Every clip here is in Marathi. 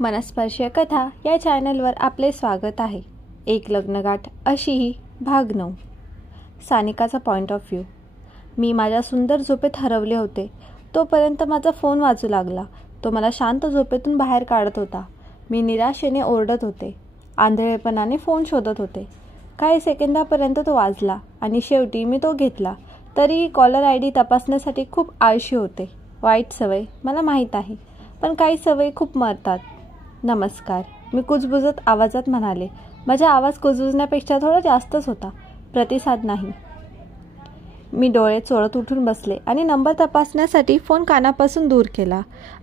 मनस्पर्शीय कथा या चॅनलवर आपले स्वागत आहे. एक लग्नगाठ अशीही भाग 9. सानिकाचा पॉइंट ऑफ व्ह्यू. मी माझ्या सुंदर झोपेत हरवले होते. तोपर्यंत माझा फोन वाजू लागला. तो मला शांत झोपेतून बाहेर काढत होता. मी निराशेने ओरडत होते. आंधळेपणाने फोन शोधत होते. काही सेकंदापर्यंत तो वाजला आणि शेवटी मी तो घेतला. तरीही कॉलर आय डी तपासण्यासाठी खूप आळशी होते. वाईट सवय, मला माहीत आहे, पण काही सवयी खूप मरतात. नमस्कार, मी कुजबुजत आवाजात म्हणाले. माझा आवाज कुजबुजण्यापेक्षा थोडा जास्तच होता. प्रतिसाद नाही. मी डोळे चोळत उठून बसले आणि नंबर तपासण्यासाठी फोन कानापासून दूर केला.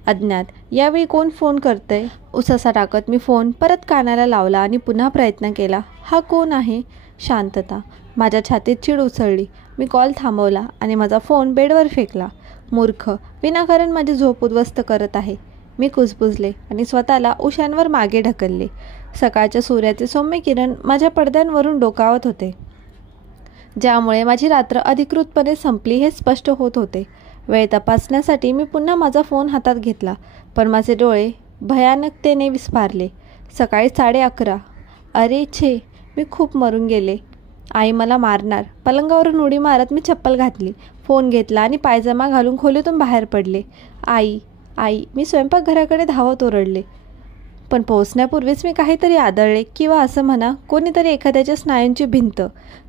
अज्ञात. यावेळी कोण फोन करतंय? उसासा टाकत मी फोन परत कानाला लावला आणि पुन्हा प्रयत्न केला. हा कोण आहे? शांतता. माझ्या छातीत चीड उसळली. मी कॉल थांबवला आणि माझा फोन बेडवर फेकला. मूर्ख, विनाकारण माझी झोप उद्ध्वस्त करत आहे. मी कुजबुजले आणि स्वतःला उशांवर मागे ढकलले. सकाळच्या सूर्याचे सौम्य किरण माझ्या पडद्यांवरून डोकावत होते, ज्यामुळे माझी रात्र अधिकृतपणे संपली हे स्पष्ट होत होते. वेळ तपासण्यासाठी मी पुन्हा माझा फोन हातात घेतला, पण माझे डोळे भयानकतेने विस्फारले. सकाळी 11:30. अरे छे, मी खूप मरून गेले. आई मला मारणार. पलंगावरून उडी मारत मी चप्पल घातली, फोन घेतला आणि पायजमा घालून खोलीतून बाहेर पडले. आई, आई, मी स्वयंपाकघराकडे धावत ओरडले. पण पोहोचण्यापूर्वीच मी काहीतरी आदळले, किंवा असं म्हणा, कोणीतरी एखाद्याच्या स्नायूंची भिंत.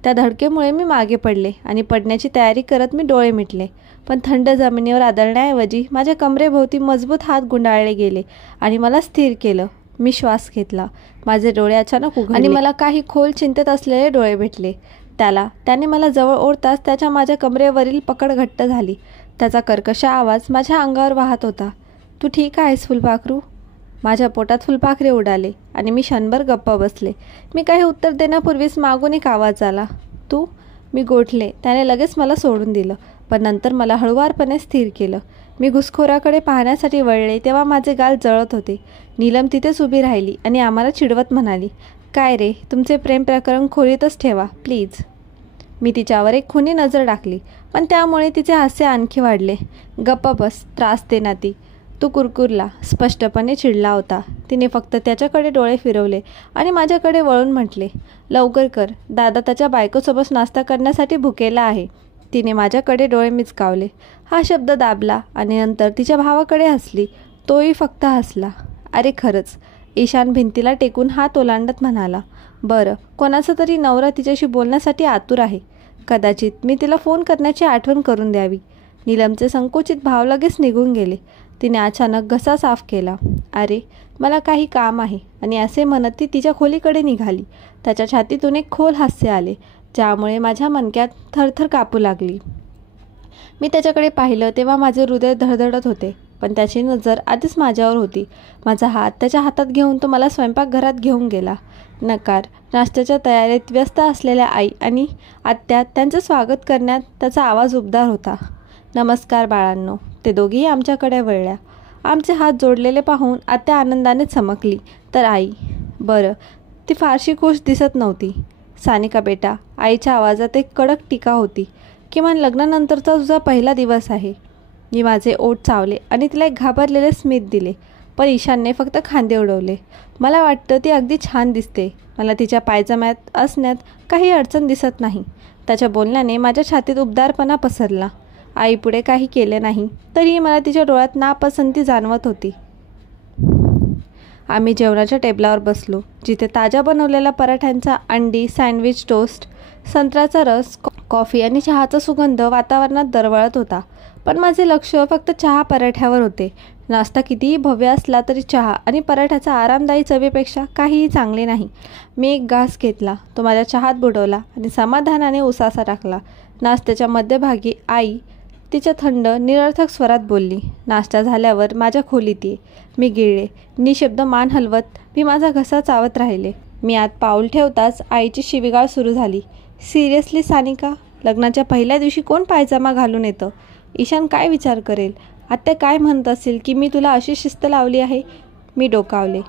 त्या धडकेमुळे मी मागे पडले आणि पडण्याची तयारी करत मी डोळे मिटले. पण थंड जमिनीवर आदळण्याऐवजी माझ्या कमरेभोवती मजबूत हात गुंडाळले गेले आणि मला स्थिर केलं. मी श्वास घेतला. माझे डोळे अचानक उघडले आणि मला काही खोल चिंतेत असलेले डोळे भेटले. त्याने मला जवळ ओढताच त्याच्या माझ्या कमरेवरील पकड घट्ट झाली. त्याचा कर्कश आवाज माझ्या अंगावर वाहत होता. तू ठीक आहेस फुलपाखरू? माझ्या पोटात फुलपाखरे उडाले आणि मी क्षणभर गप्प बसले. मी काही उत्तर देण्यापूर्वीच मागून एक आवाज आला. तू? मी गोठले. त्याने लगेच मला सोडून दिलं, पण नंतर मला हळुवारपणे स्थिर केलं. मी घुसखोराकडे पाहण्यासाठी वळले तेव्हा माझे गाल जळत होते. नीलम तिथेच उभी राहिली आणि आम्हाला चिडवत म्हणाली, काय रे, तुमचे प्रेम प्रकरण खोलीतच ठेवा प्लीज. मी तिच्यावर एक खुनी नजर टाकली, पण त्यामुळे तिचे हास्य आणखी वाढले. गप्प बस, त्रास दे ना ती. तू कुरकुरला. स्पष्टपणे चिडला होता. तिने फक्त त्याच्याकडे डोळे फिरवले आणि माझ्याकडे वळून म्हटले, लवकर कर, दादा त्याच्या बायकोसोबत नाश्ता करण्यासाठी भुकेला आहे. तिने माझ्याकडे डोळे मिचकावले. हा शब्द दाबला आणि नंतर तिच्या भावाकडे हसली. तोही फक्त हसला. अरे खरंच. ईशान भिंतीला टेकून हात ओलांडत म्हणाला, बरं, कोणाचा तरी नवरा तिच्याशी बोलण्यासाठी आतुर आहे. कदाचित मी तिला फोन करण्याची आठवण करून द्यावी. नीलमचे संकुचित भाव लगेच निघून गेले. तिने अचानक घसा साफ केला. अरे, मला काही काम आहे, आणि असे म्हणत ती तिच्या खोलीकडे निघाली. त्याच्या छातीतून एक खोल हास्य आले, ज्यामुळे माझ्या मणक्यात थरथर कापू लागली. मी त्याच्याकडे पाहिलं तेव्हा माझे हृदय धडधडत होते, पण त्याची नजर आधीच माझ्यावर होती. माझा हात त्याच्या हातात घेऊन तो मला स्वयंपाकघरात घेऊन गेला. नकार. नाश्त्याच्या तयारीत व्यस्त असलेल्या आई आणि आत्या त्यांचं स्वागत करण्यात त्याचा आवाज उबदार होता. नमस्कार बाळांनो. ते दोघेही आमच्याकडे वळल्या. आमचे हात जोडलेले पाहून आत्या आनंदाने चमकली, तर आई, बरं, ती फारशी खुश दिसत नव्हती. सानिका बेटा, आईच्या आवाजात एक कडक टीका होती. किमान लग्नानंतरचा तुझा पहिला दिवस आहे. मी माझे ओठ चावले आणि तिला एक घाबरलेले स्मित दिले, पण ईशानने फक्त खांदे उडवले. मला वाटतं ती अगदी छान दिसते. मला तिच्या पायजम्यात असण्यात काही अडचण दिसत नाही. त्याच्या बोलण्याने माझ्या छातीत उबदारपणा पसरला. आई पुढे काही केले नाही, तरीही मला तिच्या डोळ्यात नापसंती जाणवत होती. आम्ही जेवणाच्या टेबलावर बसलो, जिथे ताज्या बनवलेल्या पराठ्यांचा, अंडी, सँडविच, टोस्ट, संत्र्याचा रस, कॉफी आणि चहाचा सुगंध वातावरणात दरवळत होता. पण माझे लक्ष फक्त चहा पराठ्यावर होते. नाश्ता कितीही भव्य असला तरी चहा आणि पराठ्याचा आरामदायी चवीपेक्षा काहीही चांगले नाही. मी एक घास घेतला, तो माझ्या चहात बुडवला आणि समाधानाने उसासा टाकला. नाश्त्याच्या मध्यभागी आई तिच्या थंड, निरर्थक स्वरात बोलली, नाश्ता झाल्यावर माझ्या खोलीत ये. मी गिळले. निशब्द मान हलवत मी माझा घसा चावत राहिले. मी आत पाऊल ठेवताच आईची शिवीगाळ सुरू झाली. सिरियसली सानिका, लग्नाच्या पहिल्या दिवशी कोण पायजामा घालून येतं? ईशान काय विचार करेल? आत्या काय म्हणत असेल की मी तुला अशी शिस्त लावली आहे? मी डोकावले.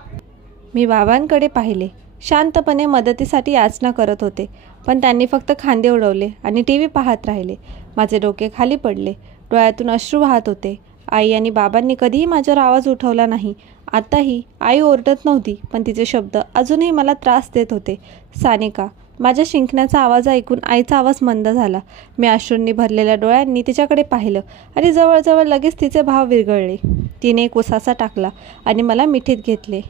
मी बाबांकडे पाहिले. शांतपणे मदतीसाठी याचना करत होते, पण त्यांनी फक्त खांदे उडवले आणि टीव्ही पाहत राहिले. माझे डोके खाली पडले. डोळ्यातून अश्रू वाहत होते. आई आणि बाबांनी कधीही माझ्यावर आवाज उठवला नाही. आताही आई ओरडत नव्हती, पण तिचे शब्द अजूनही मला त्रास देत होते. सानिका. माझ्या शिंकण्याचा आवाज ऐकून आईचा आवाज मंद झाला. मी अश्रूंनी भरलेल्या डोळ्यांनी तिच्याकडे पाहिलं आणि जवळजवळ लगेच तिचे भाव विरघळले. तिने एक उसासा टाकला आणि मला मिठीत घेतले.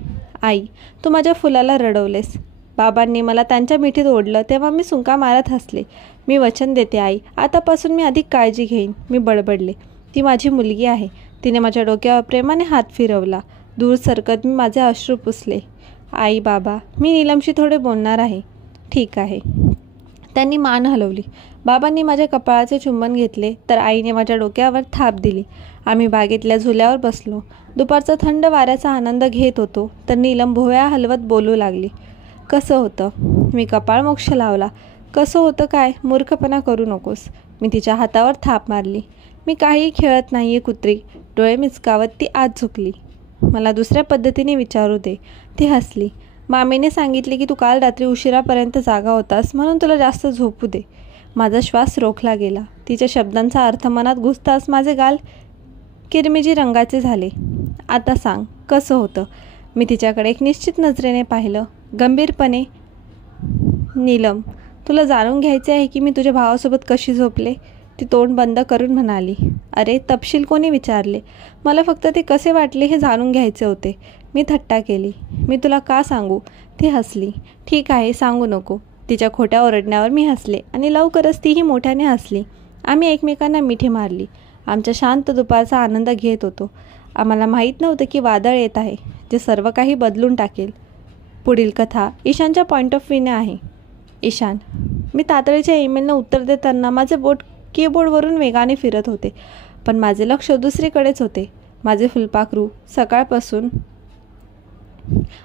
आई, तू माझ्या फुलाला रडवलेस. बाबांनी मला त्यांच्या मिठीत ओढलं तेव्हा मी सुंका मारत हसले. मी वचन देते आई, आतापासून मी अधिक काळजी घेईन. मी बडबडले. ती माझी मुलगी आहे. तिने माझ्या डोक्यावर प्रेमाने हात फिरवला. दूर सरकत मी माझे अश्रू पुसले. आई, बाबा, मी नीलमशी थोडे बोलणार आहे. ठीक आहे. त्यांनी मान हलवली. बाबांनी माझ्या कपाळाचे चुंबन घेतले तर आईने माझ्या डोक्यावर थाप दिली. आम्ही बागेतल्या झुल्यावर बसलो. दुपारचा थंड वाऱ्याचा आनंद घेत होतो तर नीलम भोवया हलवत बोलू लागली. कसं होतं? मी कपाळ मोक्ष लावला. कसं होतं काय? मूर्खपणा करू नकोस. मी तिच्या हातावर थाप मारली. मी काहीही खेळत नाहीये कुत्री. डोळे मिचकावत ती आत झुकली. मला दुसऱ्या पद्धतीने विचारू दे. ती हसली. मामीने सांगितले की तू काल रात्री उशिरापर्यंत जागा होतास म्हणून तुला जास्त झोपू दे. माझा श्वास रोखला गेला. तिच्या शब्दांचा अर्थ मनात घुसताच माझे गाल किरमिजी रंगाचे झाले. आता सांग, कसं होतं? मी तिच्याकडे एक निश्चित नजरेने पाहिलं. गंभीरपणे, नीलम, तुला जाणून घ्यायचे आहे की मी तुझ्या भावासोबत कशी झोपले? ती तोंड बंद करून म्हणाली. अरे, तपशील कोणी विचारले? मला फक्त ते कसे वाटले हे जाणून घ्यायचे होते. मी थट्टा केली. मी तुला का सांगू? ती हसली. ठीक आहे, सांगू नको. तिच्या खोट्या ओरडण्यावर मी हसले आणि लवकरच तीही मोठ्याने हसली. आम्ही एकमेकांना मिठी मारली. आमच्या शांत दुपारचा आनंद घेत होतो. आम्हाला माहीत नव्हतं की वादळ येत आहे, जे सर्व काही बदलून टाकेल. पुढील कथा ईशानच्या पॉईंट ऑफ व्ह्यूने आहे. ईशान. मी तातडीच्या ईमेलनं उत्तर देताना माझे बोट कीबोर्डवरून वेगाने फिरत होते, पण माझे लक्ष दुसरीकडेच होते. माझे फुलपाखरू सकाळपासून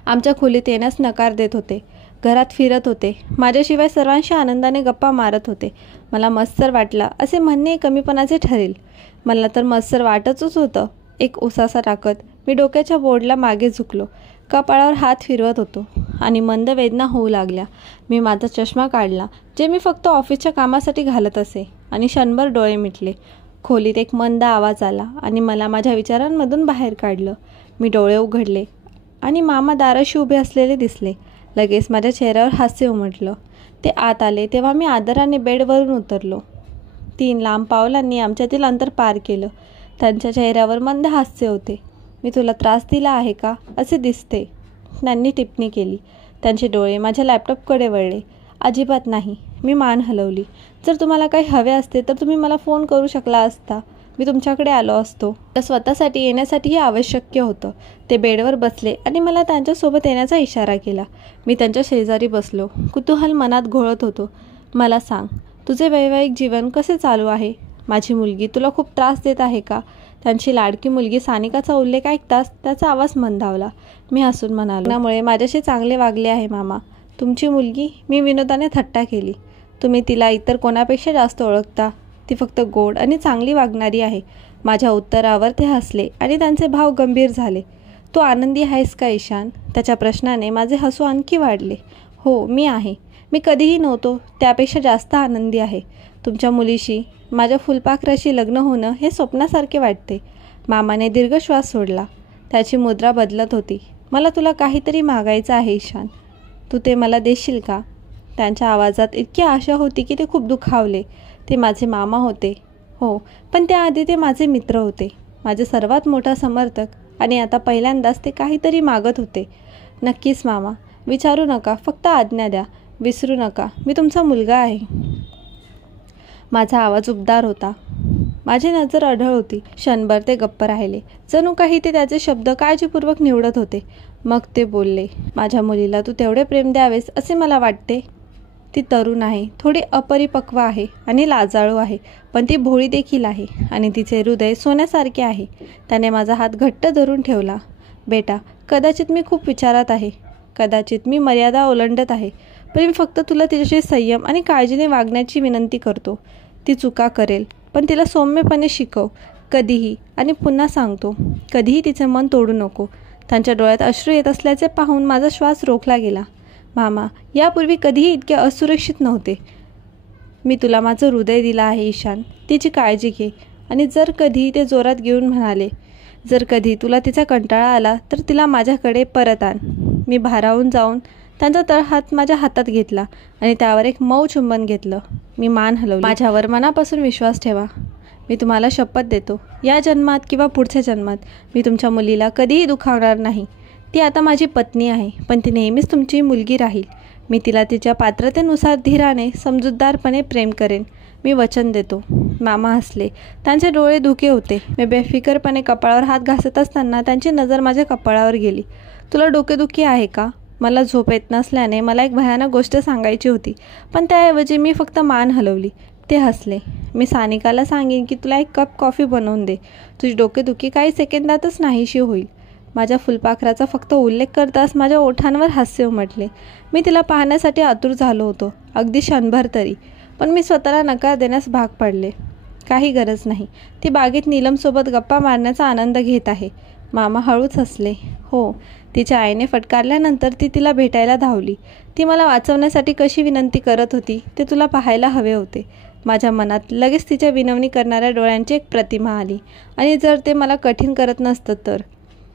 आमच्या खोलीत येण्यास नकार देत होते. घरात फिरत होते. माझ्याशिवाय सर्वांशी आनंदाने गप्पा मारत होते. मला मत्सर वाटला असे म्हणणे कमीपणाचे ठरेल. मला तर मत्सर वाटतच होतं. एक उसासा टाकत मी डोक्याच्या बोर्डला मागे झुकलो. कपाळावर हात फिरवत होतो आणि मंद वेदना होऊ लागल्या. मी माझा चष्मा काढला, जे मी फक्त ऑफिसच्या कामासाठी घालत असे, आणि क्षणभर डोळे मिटले. खोलीत एक मंद आवाज आला आणि मला माझ्या विचारांमधून बाहेर काढलं. मी डोळे उघडले आणि मामा दाराशी उभे असलेले दिसले. लगेच माझ्या चेहऱ्यावर हास्य उमटलं. ते आत आले तेव्हा मी आदराने बेडवरून उतरलो. 3 लांब पावलांनी आमच्यातील अंतर पार केलं. त्यांच्या चेहऱ्यावर मंद हास्य होते. मी तुला त्रास दिला आहे का असे दिसते, त्यांनी टिप्पणी केली. त्यांचे डोळे माझ्या लॅपटॉपकडे वळले. अजिबात नाही. मी मान हलवली. जर तुम्हाला काही हवे असते तर तुम्ही मला फोन करू शकला असता. मी तुमच्याकडे आलो असतो. तर स्वतःसाठी येण्यासाठीही आवश्यक होतं. ते बेडवर बसले आणि मला त्यांच्यासोबत येण्याचा इशारा केला. मी त्यांच्या शेजारी बसलो. कुतूहल मनात घोळत होतो. मला सांग, तुझे वैवाहिक जीवन कसे चालू आहे? माझी मुलगी तुला खूप त्रास देत आहे का? त्यांची लाडकी मुलगी सानिकाचा उल्लेख ऐकताच त्याचा आवाज मंदावला. मी हसून म्हणालो, त्यामुळे माझ्याशी चांगले वागले आहे मामा. तुमची मुलगी? मी विनोदाने थट्टा केली. तुम्ही तिला इतर कोणापेक्षा जास्त ओळखता. ती फक्त गोड आणि चांगली वागणारी आहे. माझ्या उत्तरावर ते हसले आणि त्यांचे भाव गंभीर झाले. तू आनंदी आहेस का ईशान? त्याच्या प्रश्नाने माझे हसू आणखी वाढले. हो, मी आहे. मी कधीही नव्हतो त्यापेक्षा जास्त आनंदी आहे. तुमच्या मुलीशी, माझ्या फुलपाखराशी लग्न होणं हे स्वप्नासारखे वाटते. मामाने दीर्घ श्वास सोडला. त्याची मुद्रा बदलत होती. मला तुला काहीतरी मागायचं आहे ईशान. तू ते मला देशील का? त्यांच्या आवाजात इतकी आशा होती की ते खूप दुखावले. ते माझे मामा होते. हो, पण त्याआधी ते माझे मित्र होते. माझे सर्वात मोठा समर्थक. आणि आता पहिल्यांदाच ते काहीतरी मागत होते. नक्कीच मामा. विचारू नका, फक्त आज्ञा द्या. विसरू नका, मी तुमचा मुलगा आहे. माझा आवाज उबदार होता. माझी नजर अढळ होती. क्षणभर ते गप्प राहिले. जणू काही ते त्याचे शब्द काळजीपूर्वक निवडत होते. मग ते बोलले, माझ्या मुलीला तू तेवढे प्रेम द्यावेस असे मला वाटते. ती तरुण आहे, थोडी अपरिपक्व आहे आणि लाजाळू आहे, पण ती भोळी देखील आहे आणि तिचे हृदय सोन्यासारखे आहे. त्याने माझा हात घट्ट धरून ठेवला. बेटा, कदाचित मी खूप विचारात आहे. कदाचित मी मर्यादा ओलांडत आहे. पण मी फक्त तुला तिच्याशी संयम आणि काळजीने वागण्याची विनंती करतो. ती चुका करेल, पण तिला सौम्यपणे शिकव. कधीही, आणि पुन्हा सांगतो, कधीही तिचे मन तोडू नको. त्यांच्या डोळ्यात अश्रू येत असल्याचे पाहून माझा श्वास रोखला गेला. मामा, यापूर्वी कधीही इतके असुरक्षित नव्हते. मी तुला माझं हृदय दिलं आहे ईशान. तिची काळजी घे. आणि जर कधी ते जोरात घेऊन म्हणाले, जर कधी तुला तिचा कंटाळा आला तर तिला माझ्याकडे परत आण. मी भारावून जाऊन त्यांचा तळहात माझ्या हातात घेतला आणि त्यावर एक मऊ चुंबन घेतलं. मी मान हलवली. माझ्यावर मनापासून विश्वास ठेवा. मी तुम्हाला शपथ देतो, या जन्मात किंवा पुढच्या जन्मात मी तुमच्या मुलीला कधीही दुखावणार नाही. ती आता माझी पत्नी आहे, पण ती नेहमीच तुमची मुलगी राहील. मी तिला तिच्या पात्रतेनुसार धीराने, समजूतदारपणे प्रेम करेन. मी वचन देतो. मामा हसले. त्यांचे डोळे धुके होते. मी बेफिकरपणे कपाळावर हात घासत असताना त्यांची नजर माझ्या कपाळावर गेली. तुला डोकेदुखी आहे का? मला झोप येत नसल्याने मला एक भयानक गोष्ट सांगायची होती, पण त्याऐवजी मी फक्त मान हलवली. ते हसले. मी सानिकाला सांगेन की तुला एक कप कॉफी बनवून दे. तुझी डोकेदुखी काही सेकंदातच नाहीशी होईल. माझ्या फुलपाखराचा फक्त उल्लेख करताच माझ्या ओठांवर हास्य उमटले. मी तिला पाहण्यासाठी आतुर झालो होतो, अगदी क्षणभर तरी. पण मी स्वतःला नकार देण्यास भाग पडले. काही गरज नाही. ती बागेत नीलमसोबत गप्पा मारण्याचा आनंद घेत आहे. मामा हळूच हसले. हो, तिच्या आईने फटकारल्यानंतर ती तिला भेटायला धावली. ती मला वाचवण्यासाठी कशी विनंती करत होती ते तुला पाहायला हवे होते. माझ्या मनात लगेच तिच्या विनवणी करणाऱ्या डोळ्यांची एक प्रतिमा आली. आणि जर ते मला कठीण करत नसतं तर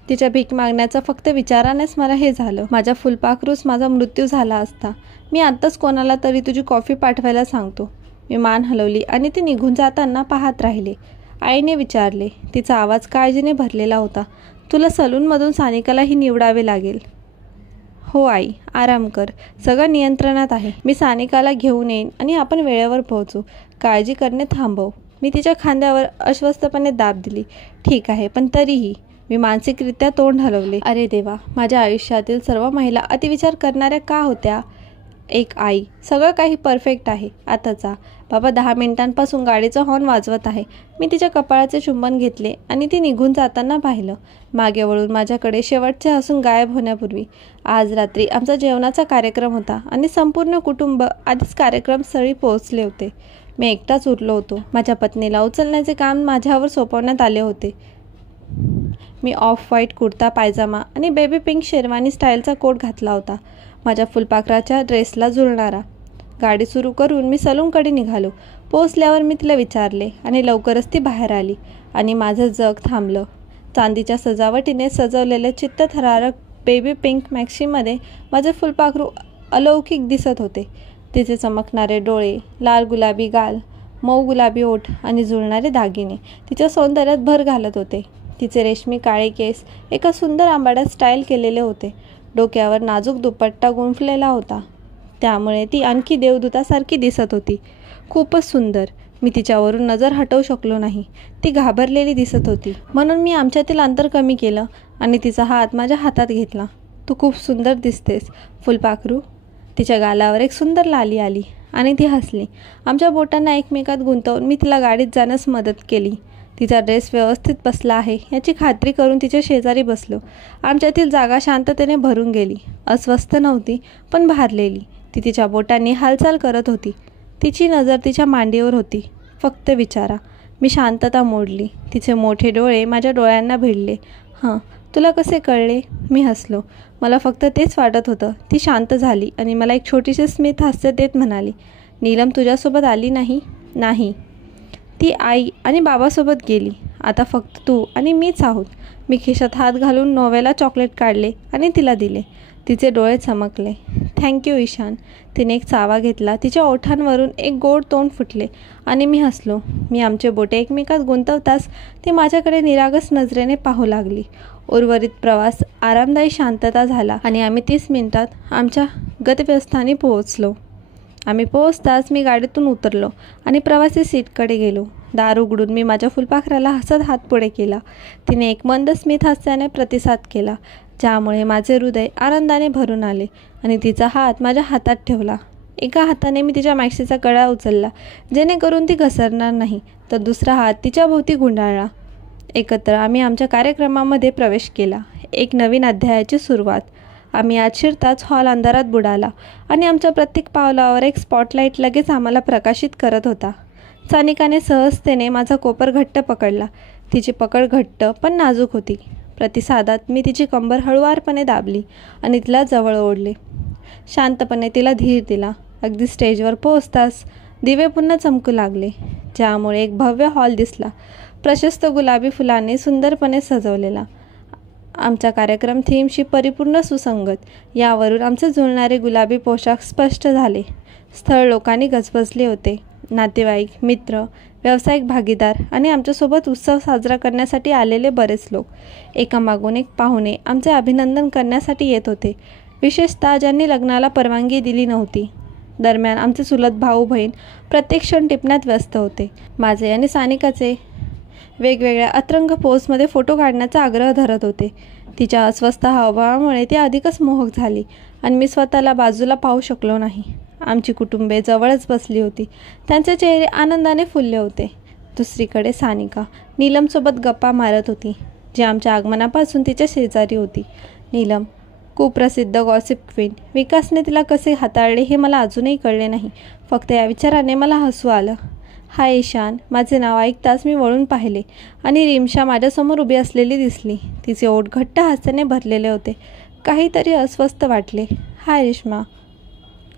तिच्या भीक मागण्याचा फक्त विचारानेच मला हे झालं. माझ्या फुलपाखरूस माझा मृत्यू झाला असता. मी आत्ताच कोणाला तरी तुझी कॉफी पाठवायला सांगतो. मी मान हलवली आणि ती निघून जाताना पाहत राहिले. आईने विचारले. तिचा आवाज काळजीने भरलेला होता. तुला सलूनमधून सानिकालाही निवडावे लागेल. हो आई, आराम कर. सगळं नियंत्रणात आहे. मी सानिकाला घेऊन येईन आणि आपण वेळेवर पोहोचू. काळजी करणे थांबव. मी तिच्या खांद्यावर अस्वस्थपणे दाब दिली. ठीक आहे, पण तरीही. मी मानसिकरित्या तोंड हलवले. अरे देवा, माझ्या आयुष्यातील सर्व महिला अतिविचार करणाऱ्या का होत्या? एक आई. सगळं काही परफेक्ट आहे. आता जा. बाबा 10 मिनिटांपासून गाडीचा हॉर्न वाजवत आहे. मी तिच्या कपाळाचे चुंबन घेतले आणि ती निघून जाताना पाहिलं. मागे वळून माझ्याकडे शेवटचे हसून गायब होण्यापूर्वी. आज रात्री आमचा जेवणाचा कार्यक्रम होता आणि संपूर्ण कुटुंब आधीच कार्यक्रमस्थळी पोहोचले होते. मी एकटाच उरलो होतो. माझ्या पत्नीला उचलण्याचे काम माझ्यावर सोपवण्यात आले होते. मी ऑफ व्हाईट कुर्ता पायजामा आणि बेबी पिंक शेरवानी स्टाईलचा कोट घातला होता, माझ्या फुलपाखराच्या ड्रेसला जुळणारा. गाडी सुरू करून मी सलूनकडे निघालो. पोहोचल्यावर मी तिला विचारले आणि लवकरच ती बाहेर आली आणि माझं जग थांबलं. चांदीच्या सजावटीने सजवलेले चित्तथरारक बेबी पिंक मॅक्सीमध्ये माझे फुलपाखरू अलौकिक दिसत होते. तिचे चमकणारे डोळे, लाल गुलाबी गाल, मऊ गुलाबी ओठ आणि जुळणारे दागिने तिच्या सौंदर्यात भर घालत होते. तिचे रेशमी काळे केस एका सुंदर आंबाड्यात स्टाईल केलेले होते. डोक्यावर नाजूक दुपट्टा गुंफलेला होता, त्यामुळे ती आणखी देवदूतासारखी दिसत होती. खूपच सुंदर. मी तिच्यावरून नजर हटवू शकलो नाही. ती घाबरलेली दिसत होती, म्हणून मी आमच्यातील अंतर कमी केलं आणि तिचा हात माझ्या हातात घेतला. तू खूप सुंदर दिसतेस फुलपाखरू. तिच्या गालावर एक सुंदर लाली आली आणि ती हसली. आमच्या बोटांना एकमेकात गुंतवून मी तिला गाडीत जाण्यास मदत केली. तिचा ड्रेस व्यवस्थित बसला आहे याची खात्री करून तिच्या शेजारी बसलो. आमच्यातील जागा शांततेने भरून गेली. अस्वस्थ नव्हती, पण भारलेली. ती तिच्या बोटांनी हालचाल करत होती. तिची नजर तिच्या मांडीवर होती. फक्त विचारा. मी शांतता मोडली. तिचे मोठे डोळे माझ्या डोळ्यांना भिडले. हां, तुला कसे कळले? मी हसलो. मला फक्त तेच वाटत होतं. ती शांत झाली आणि मला एक छोटीशी स्मित हास्य देत म्हणाली, नीलम तुझ्यासोबत आली नाही? नाही, ती आई आणि बाबासोबत गेली. आता फक्त तू आणि मीच आहोत. मी खिशात हात घालून नोवेला चॉकलेट काढले आणि तिला दिले. तिचे डोळे चमकले. थँक्यू ईशान. तिने एक चावा घेतला. तिच्या ओठांवरून एक गोड तोंड फुटले आणि मी हसलो. मी आमचे बोटे एकमेकात गुंतवताच ती माझ्याकडे निरागस नजरेने पाहू लागली. उर्वरित प्रवास आरामदायी शांतता झाला आणि आम्ही 30 मिनिटात आमच्या गंतव्यस्थानी पोहोचलो. आम्ही पोहोचताच मी गाडीतून उतरलो आणि प्रवासी सीटकडे गेलो. दार उघडून मी माझ्या फुलपाखराला हसत हात पुढे केला. तिने एक मंद स्मित हास्याने प्रतिसाद केला, ज्यामुळे माझे हृदय आनंदाने भरून आले आणि तिचा हात माझ्या हातात ठेवला. एका हाताने मी तिच्या मॅक्सीचा कळा उचलला, जेणेकरून ती घसरणार नाही, तर दुसरा हात तिच्या भोवती गुंडाळला. एकत्र आम्ही आमच्या कार्यक्रमामध्ये प्रवेश केला. एक नवीन अध्यायाची सुरुवात. आम्ही आत शिरताच हॉल अंधारात बुडाला आणि आमच्या प्रत्येक पावलावर एक स्पॉटलाईट लगेच आम्हाला प्रकाशित करत होता. सानिकाने सहजतेने माझा कोपर घट्ट पकडला. तिची पकड घट्ट पण नाजूक होती. प्रतिसादात मी तिची कंबर हळुवारपणे दाबली आणि तिला जवळ ओढले. शांतपणे तिला धीर दिला. अगदी स्टेजवर पोहोचताच दिवे पुन्हा चमकू लागले, ज्यामुळे एक भव्य हॉल दिसला. प्रशस्त गुलाबी फुलांनी सुंदरपणे सजवलेला. आमचा कार्यक्रम थीमशी परिपूर्ण सुसंगत. यावरून आमचे जुळणारे गुलाबी पोशाख स्पष्ट झाले. स्थळ लोकांनी गजबजले होते. नातेवाईक, मित्र, व्यावसायिक भागीदार आणि आमच्यासोबत उत्सव साजरा करण्यासाठी आलेले बरेच लोक. एकामागून एक पाहुणे आमचे अभिनंदन करण्यासाठी येत होते, विशेषतः ज्यांनी लग्नाला परवानगी दिली नव्हती. दरम्यान आमचे चुलत भाऊ बहीण प्रत्येक क्षण टिपण्यात व्यस्त होते. माझे आणि सानिकाचे वेगवेगळ्या अतरंग पोजमध्ये फोटो काढण्याचा आग्रह धरत होते. तिच्या अस्वस्थ हावभावामुळे ती अधिकच मोहक झाली आणि मी स्वतःला बाजूला पाहू शकलो नाही. आमची कुटुंबे जवळच बसली होती. त्यांचे चेहरे आनंदाने फुलले होते. दुसरीकडे सानिका नीलमसोबत गप्पा मारत होती, जी आमच्या आगमनापासून तिच्या शेजारी होती. नीलम कुप्रसिद्ध गॉसिप क्वीन. विकासने तिला कसे हाताळले हे मला अजूनही कळले नाही. फक्त या विचाराने मला हसू आलं. हाय ईशान. माझे नाव ऐकताच मी वळून पाहिले आणि रिमशा माझ्यासमोर उभी असलेली दिसली. तिचे ओठ घट्ट हास्याने भरलेले होते. काहीतरी अस्वस्थ वाटले. हाय रेश्मा.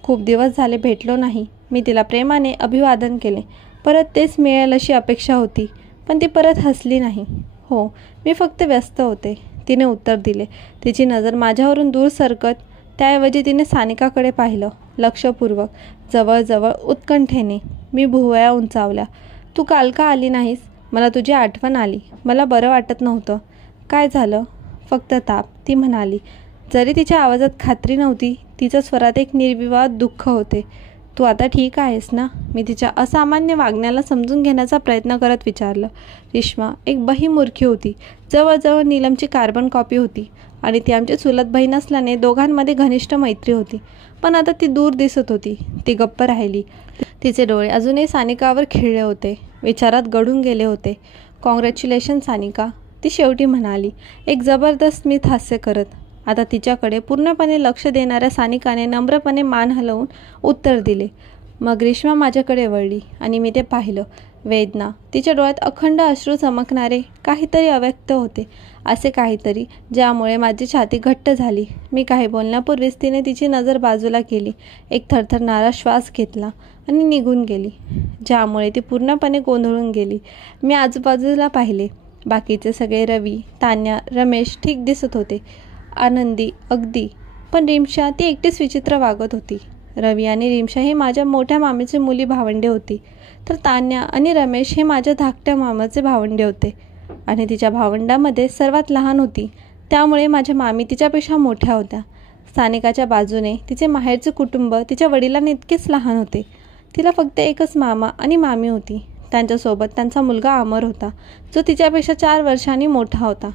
खूप दिवस झाले भेटलो नाही. मी तिला प्रेमाने अभिवादन केले. परत तेच मिळेल अशी अपेक्षा होती, पण ती परत हसली नाही. हो, मी फक्त व्यस्त होते, तिने उत्तर दिले. तिची नजर माझ्यावरून दूर सरकत त्याऐवजी तिने सानिकाकडे पाहिलं, लक्षपूर्वक, जवळजवळ उत्कंठेने. मी भुवया उंचावल्या. तू काल का आली नाहीस? मला तुझी आठवण आली. मला बरं वाटत नव्हतं. काय झालं? फक्त ताप, ती म्हणाली. जरी तिच्या आवाजात खात्री नव्हती, तिच्या स्वरात एक निर्विवाद दुःख होते. तू आता ठीक आहेस ना? मी तिच्या असामान्य वागण्याला समजून घेण्याचा प्रयत्न करत विचारलं. रेश्मा एक बहीमुर्खी होती. जवळजवळ नीलमची कार्बन कॉपी होती आणि ती आमची चुलत बहीण असल्याने दोघांमध्ये घनिष्ठ मैत्री होती. पण आता ती दूर दिसत होती. ती गप्प राहिली. तिचे डोळे अजूनही सानिकावर खिळले होते, विचारात गढून गेले होते. कॉंग्रॅच्युलेशन सानिका, ती शेवटी म्हणाली, एक जबरदस्त स्मित हास्य करत. आता तिच्याकडे पूर्णपणे लक्ष देणाऱ्या सानिकाने नम्रपणे मान हलवून उत्तर दिले. मग रेश्मा माझ्याकडे वळली आणि मी ते पाहिलं. वेदना. तिच्या डोळ्यात अखंड अश्रू चमकणारे काहीतरी अव्यक्त होते. असे काहीतरी ज्यामुळे माझी छाती घट्ट झाली. मी काही बोलण्यापूर्वीच तिने तिची नजर बाजूला केली, एक थरथरणारा श्वास घेतला आणि निघून गेली, ज्यामुळे ती पूर्णपणे गोंधळून गेली. मी आजूबाजूला पाहिले. बाकीचे सगळे रवी, तान्या, रमेश ठीक दिसत होते, आनंदी अगदी. पण रिमशा ती एकटीच विचित्र वागत होती. रवी आणि रिमशा हे माझ्या मोठ्या मामीची मुली भावंडे होती, तर तान्या आणि रमेश हे माझ्या धाकट्या मामाचे भावंडे होते आणि तिच्या भावंडामध्ये सर्वात लहान होती, त्यामुळे माझ्या मामी तिच्यापेक्षा मोठ्या होत्या. सानिकाच्या बाजूने तिचे माहेरचे कुटुंब तिच्या वडिलांनी इतकेच लहान होते. तिला फक्त एकच मामा आणि मामी होती. त्यांच्यासोबत त्यांचा मुलगा अमर होता, जो तिच्यापेक्षा 4 वर्षांनी मोठा होता.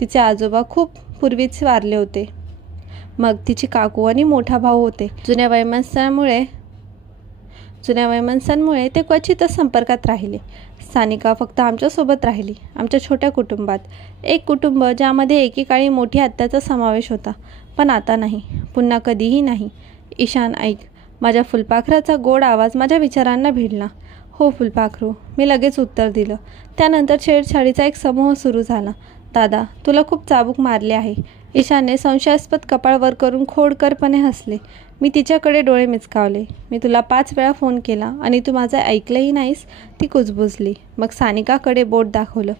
तिचे आजोबा खूप पूर्वीच वारले होते. मग तिची काकू आणि मोठा भाऊ होते. जुन्या वैमनस्यांमुळे ते क्वचितच संपर्कात राहिले. सानिका फक्त आमच्यासोबत राहिली, आमच्या छोट्या कुटुंबात. एक कुटुंब ज्यामध्ये एकेकाळी मोठी आत्याचा समावेश होता, पण आता नाही, पुन्हा कधीही नाही. ईशान ऐक. माझ्या फुलपाखराचा गोड आवाज माझ्या विचारांना भिडला. हो फुलपाखरू, मी लगेच उत्तर दिलं. त्यानंतर छेडछाडीचा एक समूह सुरू झाला. दादा, तुला खूप चाबूक मारले आहे. ईशानने संशयास्पद कपाळ वर करून खोडकरपणे हसले. मी तिच्याकडे डोळे मिचकावले. मी तुला 5 वेळा फोन केला आणि तू माझं ऐकलंही नाहीस. ती कुजबुजली. मग सानिकाकडे बोट दाखवलं.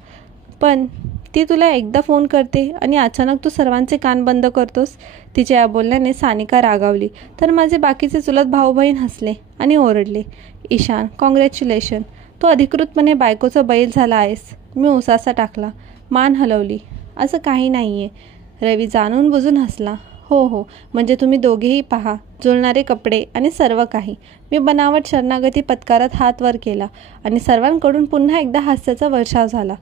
पण ती तुला एकदा फोन करते आणि अचानक तू सर्वांचे कान बंद करतोस. तिच्या या बोलण्याने सानिका रागावली, तर माझे बाकीचे चुलत भाऊ बहीण हसले आणि ओरडले. ईशान, कॉंग्रॅच्युलेशन, तू अधिकृतपणे बायकोचा बैल झाला आहेस. मी उसासा टाकला, मान हलवली. असं काही नाही आहे. रवी जाणून बुजून हसला. हो, म्हणजे तुम्ही दोघेही पहा, जुळणारे कपडे आणि सर्व काही. मी बनावट शरणागती पत्कारत हात वर केला आणि सर्वांकडून पुन्हा एकदा हास्याचा वर्षाव झाला,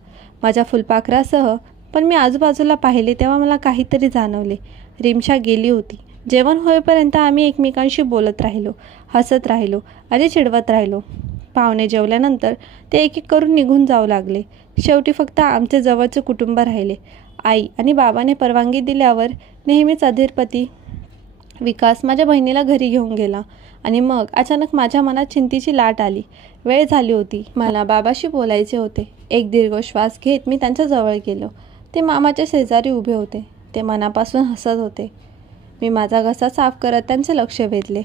माझ्या फुलपाखरासह. पण मी आजूबाजूला पाहिले तेव्हा मला काहीतरी जाणवले. रिमशा गेली होती. जेवण होईपर्यंत आम्ही एकमेकांशी बोलत राहिलो, हसत राहिलो आणि चिडवत राहिलो. पाहुणे जेवल्यानंतर ते एक एक करून निघून जाऊ लागले. शेवटी फक्त आमचे जवळचे कुटुंब राहिले. आई आणि बाबाने परवानगी दिल्यावर नेहमीच अधीरपती विकास माझ्या बहिणीला घरी घेऊन गेला आणि मग अचानक माझ्या मनात चिंतेची लाट आली. वेळ झाली होती. मला बाबाशी बोलायचे होते. एक दीर्घ श्वास घेत मी त्यांच्या जवळ गेलो. ते मामाच्या शेजारी उभे होते. ते मनापासून हसत होते. मी माझा घसा साफ करत त्यांचे लक्ष वेधले.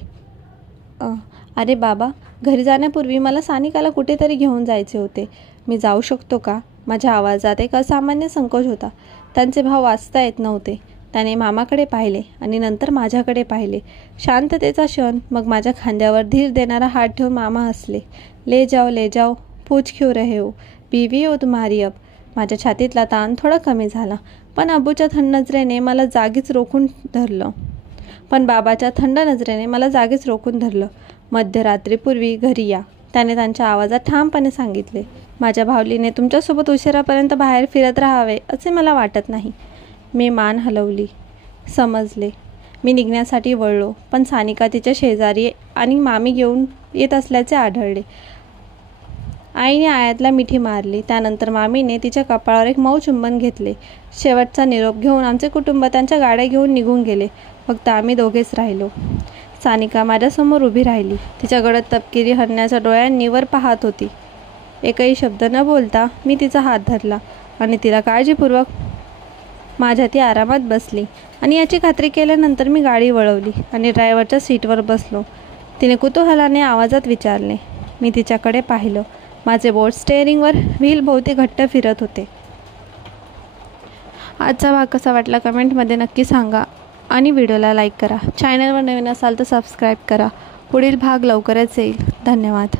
अरे बाबा, घरी जाण्यापूर्वी मला सानिकाला कुठेतरी घेऊन जायचे होते. मी जाऊ शकतो का? माझ्या आवाजात एक असामान्य संकोच होता. त्यांचे भाव वाचता येत नव्हते. त्याने मामाकडे पाहिले आणि नंतर माझ्याकडे पाहिले. शांततेचा क्षण. मग माझ्या खांद्यावर धीर देणारा हात ठेवून मामा हसले. ले जाओ, पूछ क्यों रहे हो, बीवी हो तुम्हारी अब. माझ्या छातीतला ताण थोडा कमी झाला. पण अबूच्या थंड नजरेने मला जागीच रोखून धरलं. बाबाच्या थंड नजरेने मला जागीच रोखून धरलं. मध्यरात्रीपूर्वी घरी या, त्याने त्यांच्या आवाजात ठामपणे सांगितले. माझ्या भावलीने तुमच्यासोबत उशिरापर्यंत बाहेर फिरत राहावे असे मला वाटत नाही. मी मान हलवली. समजले. मी निघण्यासाठी वळलो, पण सानिका तिच्या शेजारी आणि मामी घेऊन येत असल्याचे आढळले. आईने आयातला मिठी मारली. त्यानंतर मामीने तिच्या कपाळावर एक मऊ चुंबन घेतले. शेवटचा निरोप घेऊन आमचे कुटुंब त्यांच्या गाड्या घेऊन निघून गेले. फक्त आम्ही दोघेच राहिलो. सानिका माझ्यासमोर उभी राहिली. तिच्या गडद तपकिरी हरणाच्या डोळ्यांनी वर पाहत होती. एकही शब्द न बोलता मी तिचा हात धरला आणि तिला काळजीपूर्वक माझ्या ती आरामात बसली. आणि याची खात्री केल्यानंतर मी गाडी वळवली आणि ड्रायव्हरच्या सीटवर बसलो. तिने कुतूहलाने आवाजात विचारले. मी तिच्याकडे पाहिलं. माझे बोट स्टेअरिंगवर व्हीलभोवती घट्ट फिरत होते. आजचा भाग कसा वाटला कमेंटमध्ये नक्की सांगा आणि व्हिडिओला लाईक करा. चॅनलवर नवीन असाल तर सबस्क्राईब करा. पुढील भाग लवकरच येईल. धन्यवाद.